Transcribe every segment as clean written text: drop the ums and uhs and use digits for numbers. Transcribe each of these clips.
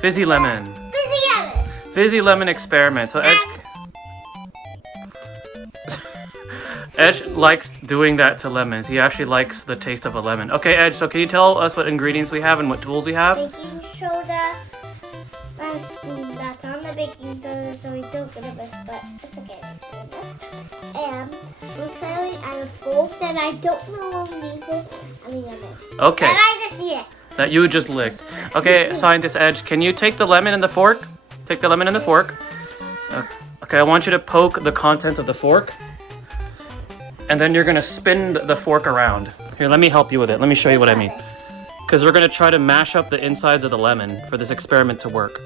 Fizzy lemon. Fizzy lemon. Fizzy lemon experiment. So Edge likes doing that to lemons. He actually likes the taste of a lemon. Okay, Edge, so can you tell us what ingredients we have and what tools we have? Baking soda and a spoon that's on the baking soda so we don't get a mess, but it's okay. And we're clearing and a fork that I don't know what we need for. I mean, Okay. And I just see it. That you just licked. Okay, Scientist Edge, can you take the lemon and the fork? Take the lemon and the fork. Okay, I want you to poke the contents of the fork. And then you're gonna spin the fork around. Here, let me help you with it. Let me show you what I mean. Because we're gonna try to mash up the insides of the lemon for this experiment to work.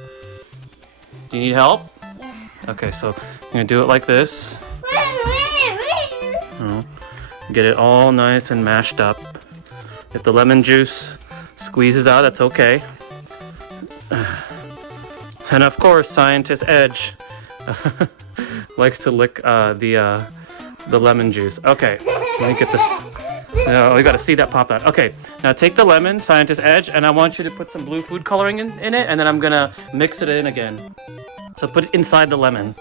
Do you need help? Yeah. Okay, so I'm gonna do it like this. Get it all nice and mashed up. If the lemon juice squeezes out, that's okay. And of course, Scientist Edge likes to lick the lemon juice. Okay, let me get this. No, we gotta see that pop out. Okay, now take the lemon, Scientist Edge, and I want you to put some blue food coloring in it, and then I'm gonna mix it in again. So put it inside the lemon.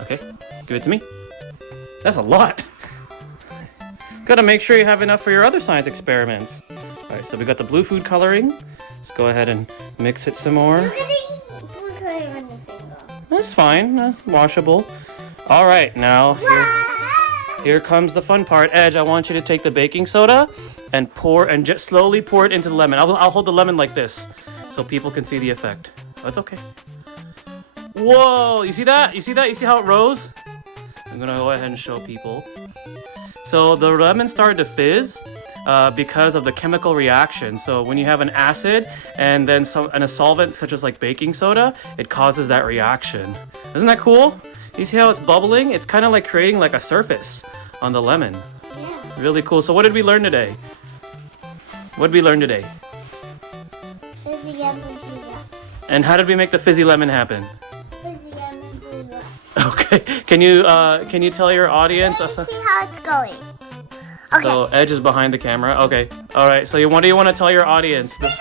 Okay, give it to me. That's a lot. Gotta make sure you have enough for your other science experiments. All right, so we got the blue food coloring. Let's go ahead and mix it some more. You're getting food coloring on the finger. That's fine, that's washable. All right, now here comes the fun part. Edge, I want you to take the baking soda and just slowly pour it into the lemon. I'll hold the lemon like this so people can see the effect. That's okay. Whoa, you see that? You see that? You see how it rose? I'm gonna go ahead and show people. So the lemon started to fizz because of the chemical reaction. So when you have an acid and then a solvent such as like baking soda, it causes that reaction. Isn't that cool? You see how it's bubbling? It's kind of like creating like a surface on the lemon. Yeah. Really cool. So what did we learn today? What did we learn today? Fizzy lemon blew up. And how did we make the fizzy lemon happen? Fizzy lemon blew up. Okay. Can you tell your audience? Let me see how it's going. Okay. So Edge is behind the camera. Okay. All right. So what do you want to tell your audience? Because